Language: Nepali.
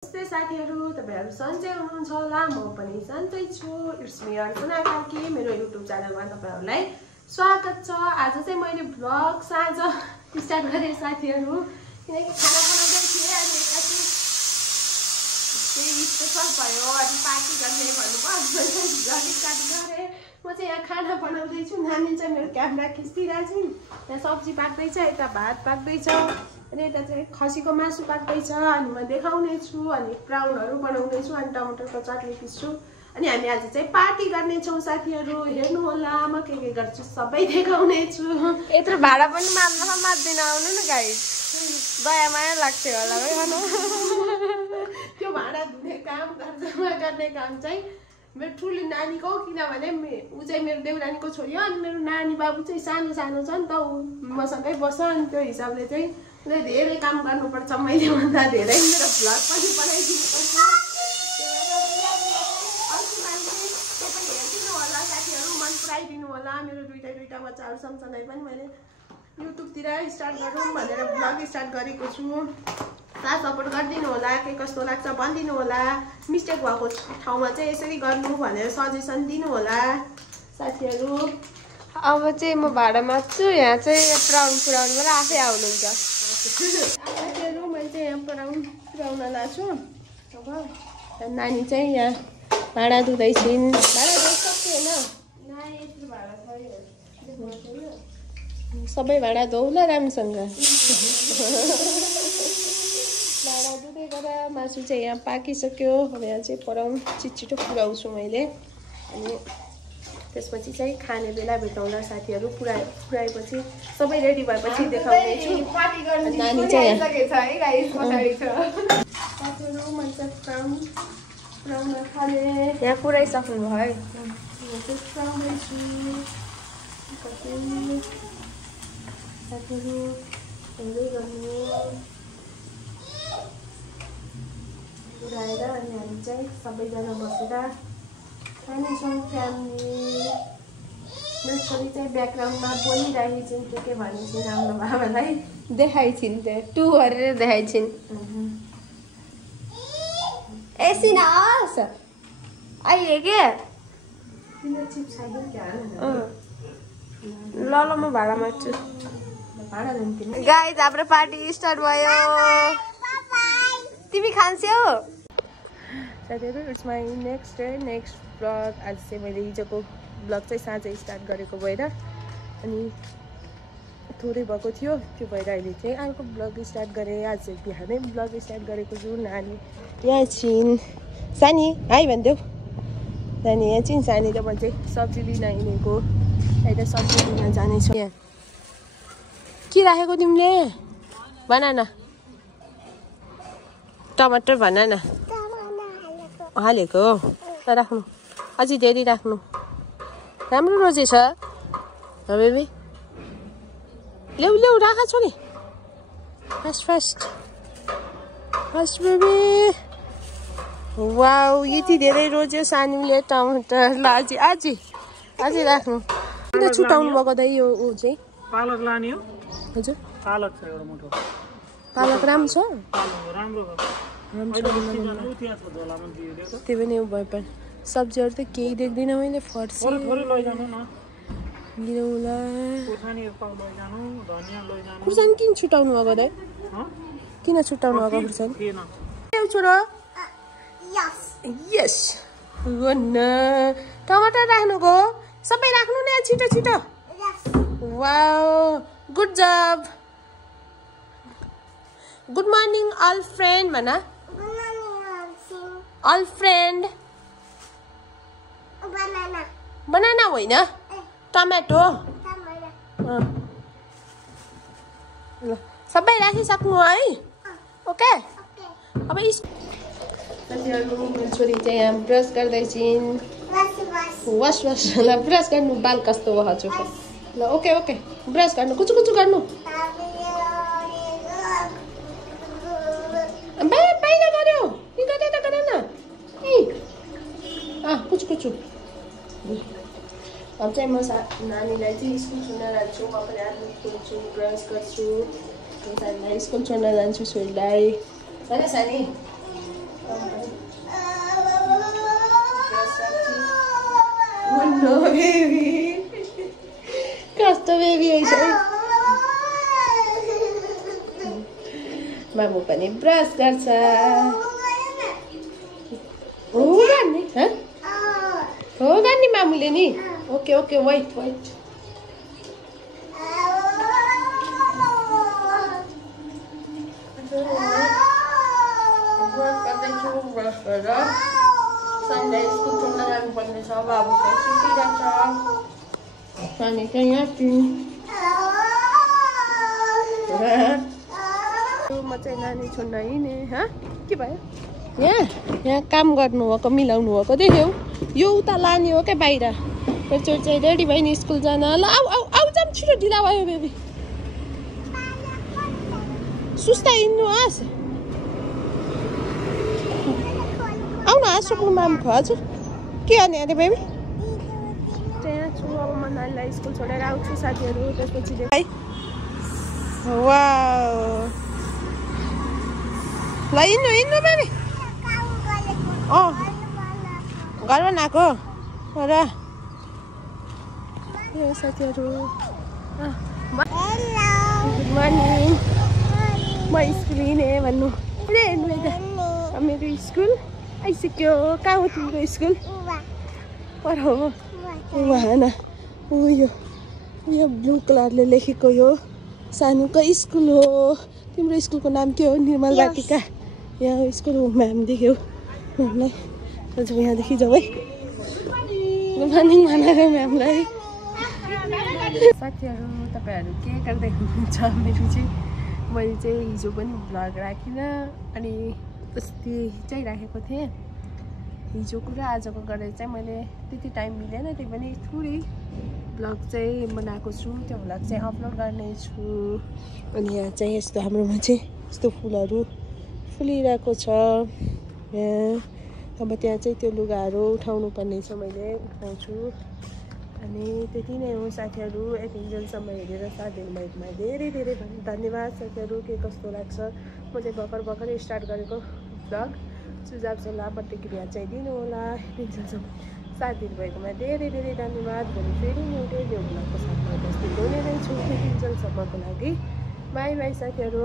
नमस्ते साथीहरु, तपाईहरु सन्चै हुनुहुन्छ होला। म पनि सन्चै छु। इट्स मी अर्चना कार्की। मेरो युट्युब च्यानलमा तपाईहरुलाई स्वागत छ। आज चाहिँ मैले भ्लग साँझ स्टार्ट गरे साथीहरु, किनकि खाना बनाउँदै थिएँ अनि एकैछिन त्यही स्पेशल भयो अनि पार्टी गर्ने भन्नुभयो। जल्दी स्टार्ट गरे। म चाहिँ यहाँ खाना बनाउँदै छु। नानी चाहिँ मेरो क्यामेरा खिच्दिरहेछ। यहाँ सब्जी पाक्दैछ, यता भात पाक्दैछ अनि यता चाहिँ खसीको मासु पाक्दैछ अनि म देखाउने छु। अनि ब्राउनहरु बनाउँदै छु अनि टमाटरको चटनी पिस्छु। अनि हामी आज चाहिँ पार्टी गर्ने छौं साथीहरु। हेर्नु होला म के गर्छु सबै देखाउने छु। यत्रो भाडा पनि मार्दैन आउनु न गाइस। दया माया लाग्छ होला है भन। त्यो भाडा धुने काम गर्ने काम चाहिँ मेरो ठुली नानीको, किनभने उ चाहिँ मेरो देउरानीको छोरी हो अनि मेरो नानी बाबु चाहिँ सानो सानो छ नि त, उ मसँगै बस्छ अनि त्यो हिसाबले चाहिँ धेरै काम गर्नुपर्छ। मैले भन्दा धेरै मेरो भ्लग पनि बनाइदिनुपर्छ। हेरिदिनु होला साथीहरु, मन पराइदिनु होला। मेरो दुईटा बच्चाहरु सँगसँगै पनि मैले युट्युबतिर स्टार्ट गरौँ भनेर भ्लग स्टार्ट गरेको छु। साथ सपोर्ट गरिदिनु होला। के कस्तो लाग्छ भनिदिनु होला। मिस्टेक भएको ठाउँमा चाहिँ यसरी गर्नु भनेर सजेसन दिनु होला साथीहरु। अब चाहिँ म भाडा माग्छु। यहाँ चाहिँ पुराउनबाट आफै आउनुहुन्छ साथीहरु। मैले चाहिँ यहाँ पुराउन लाग्छु। अब नानी चाहिँ यहाँ भाडा धुँदैछिन्। भाडा धोइसक्यो होइन, सबै भाडा धोउ ल राम्रोसँग। भाडा धुँदै गरेर मासु चाहिँ यहाँ पाकिसक्यो। अब यहाँ चाहिँ छिटो पुऱ्याउँछु मैले। अनि त्यसपछि चाहिँ खाने बेला भेटौँला साथीहरु। पुऱ्याएपछि सबै रेडी भएपछि देखाउने छु। नानी चाहिँ साथीहरु मैले पुऱ्याउन थाले। यहाँ पुऱ्याइसक्नु भयो है। पुऱ्याउँदैछु साथीहरु। हेर्दै गर्नु पुऱ्याएर अनि हामी चाहिँ सबैजना बसेर खानेछौँ फ्यामिली। मेरो छोरी चाहिँ ब्याकग्राउन्डमा बोलिरहेछिन्, के भनेछिन् हाम्रो बाबालाई देखाइछिन्। त्यो टु गरेर देखाइछिन्। एसिन आस आइए के तिम्रो चिप्स खाइदिउँ क्या? ल म भाडा माग्छु। भाडा दिन्छु गाइस। हाम्रो पार्टी स्टार्ट भयो। तिमी खान्छौ साथीहरु। It's my next blog. आज चाहिँ मैले हिजोको ब्लग चाहिँ साँझै स्टार्ट गरेको भएर अनि थोरै भएको थियो, त्यो भएर अहिले चाहिँ अर्को ब्लग स्टार्ट गरेँ। आज बिहानै ब्लग स्टार्ट गरेको छु। नानी यहाँ छिन्। सानी हाई भनिदेऊ। नानी यहाँ छिन्। सानी र म चाहिँ सब्जी लिन हिँडेको। अहिले सब्जी लिन जानेछु। यहाँ के राखेको तिमीले? भन न। टमाटर भन न। हालेको राख्नु, अझै धेरै राख्नु। राम्रो रोजे छ बेबी। ल्याउ राख छोरी। Fast baby. वाउ, यति धेरै रोज्यो सानीले टमाटर। ल अझै राख्नु। किन छुटाउनु भएको त यो ऊ चाहिँ? पालक लाने हो। हजुर पालक छ एउटा मुठो। पालक राम्रो छ। राम्रो त्यो पनि भयो पनि। सब्जीहरू त केही देख्दिनँ मैले। फर्सी लिउँला। खुर्सानी किन छुटाउनु भएको त? किन छुटाउनु भएको खुर्सानी? छोरो यस। टमाटर राख्नुको सबै राख्नु न छिटो। Wow, good job. Good morning all friend भन। All friend. बनाना होइन, टमाटो। ल सबै राखिसक्नु है। ओके। अब मेरो छोरी चाहिँ यहाँ ब्रस गर्दैछिन्। वास ल ब्रस गर्नु। बाल कस्तो भएको छ ल। ओके ब्रस गर्नु। कुचु गर्नु। बाहिर गर्यो कि गर्दै त गर न। कुचु। अब चाहिँ म नानीलाई चाहिँ स्कुल छोड्न जान्छु। म पनि आफ्नो खोल्छु, ब्रस गर्छु। नानीलाई स्कुल छोड्न जान्छु छोरीलाई। होइन सानी? मामु पनि ब्रस गर्छ हो गर्ने हो गर्ने मामुले नि okay okay wait wait brush गरेर सन्डे स्कुल छोड्न जानुपर्ने छ बाबु चाहिँ सुतिरहेको छ अनि चाहिँ यहाँ म चाहिँ नानी छोड्न हिँडेँ के भयो यहाँ काम गर्नुभएको मिलाउनु भएको देख्यौ यो उता लाने हो क्या बाहिर एकचोटि चाहिँ रेडी भयो नि स्कुल जान ल आऊ आऊ आऊ जाऊँ छिटो ढिला भयो बेबी सुस्ता हिँड्नुहोस् आउनु हाँस्नु माम हजुर के गर्ने अरे बेबी त्यहाँ छु अब म नानीलाई स्कुल छोडेर आउँछु साथीहरू त्यसपछि वाउ ल हिँड्नु हिँड्नु बेबी घरमा आएको र यो साथीहरू गुड मर्निङ म स्कुल हिँडेँ भन्नु हेर्नु यता मेरो स्कुल आइसक्यो कहाँ हो तिम्रो स्कुल पर हो वहाँ न उयो ब्लू कलरले लेखेको यो सानोको स्कुल हो तिम्रो स्कुलको नाम के हो निर्मल बाटिका यहाँ स्कुल हो म्याम देख्यौ म्यामलाई हजुर यहाँदेखि जाऊ है गुड मर्निङ भनेर म्यामलाई साथीहरू तपाईँहरू के गर्दै हुनुहुन्छ मेरो चाहिँ मैले चाहिँ हिजो पनि भ्लग राखिनँ अनि अस्ति चाहिँ राखेको थिएँ हिजोको र आजको गरेर चाहिँ मैले त्यति टाइम मिलेन त्यही पनि थोरै भ्लग चाहिँ बनाएको छु त्यो भ्लग चाहिँ अपलोड गर्नेछु अनि यहाँ चाहिँ यस्तो हाम्रोमा चाहिँ यस्तो फुलहरू फुलिरहेको छ यहाँ अब त्यहाँ चाहिँ त्यो लुगाहरू उठाउनु पर्ने छ मैले उठाउँछु अनि त्यति नै हो साथीहरू यतिन्जेलसम्म हेरेर साथ दिनुभएकोमा धेरै धेरै धन्यवाद साथीहरू के कस्तो लाग्छ म चाहिँ भर्खर स्टार्ट गरेको भ्लग सुझाव सल्लाह प्रतिक्रिया चाहिँ दिनु होला यतिन्जेलसम्म साथ दिनुभएकोमा धेरै धेरै धन्यवाद भोलि फेरि एउटै न्यू भ्लगको साथमा उपस्थित हुने नै छु यतिन्जेलसम्मको लागि बाई बाई साथीहरू।